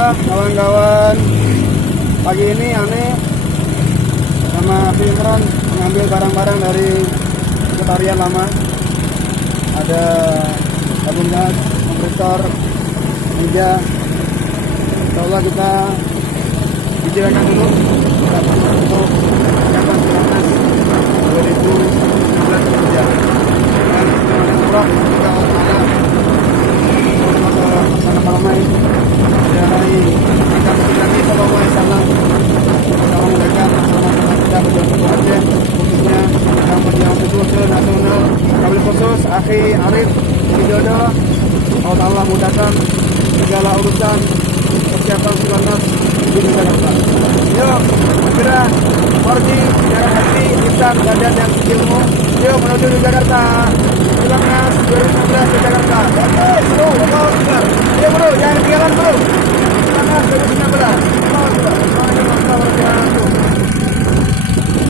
Alhamdulillah kawan-kawan, pagi ini Ane sama Imran mengambil barang-barang dari sekretariat lama. Ada tabung gas, kompresor, meja. Insyaallah kita bicarakan dulu untuk persiapan Pelatnas 2019 kerja. Dan Allah kita sana ramai dari akan Nabi Sallallahu Alaihi Wasallam. Salam mereka bersama-sama kita berdoa Aceh, khususnya yang berdiam khusus nasional, kami khusus Akhi Arif Widodo. Allah mudahkan segala urusan persiapan Pelatnas di Jakarta. Yuk, segera Orji, jarak hati, lisan, badan dan ilmu. Yuk menuju di Jakarta. Pelatnas 2019 di Jakarta. Bro, yuk bro, jangan ketinggalan bro. Pelatnas 2019.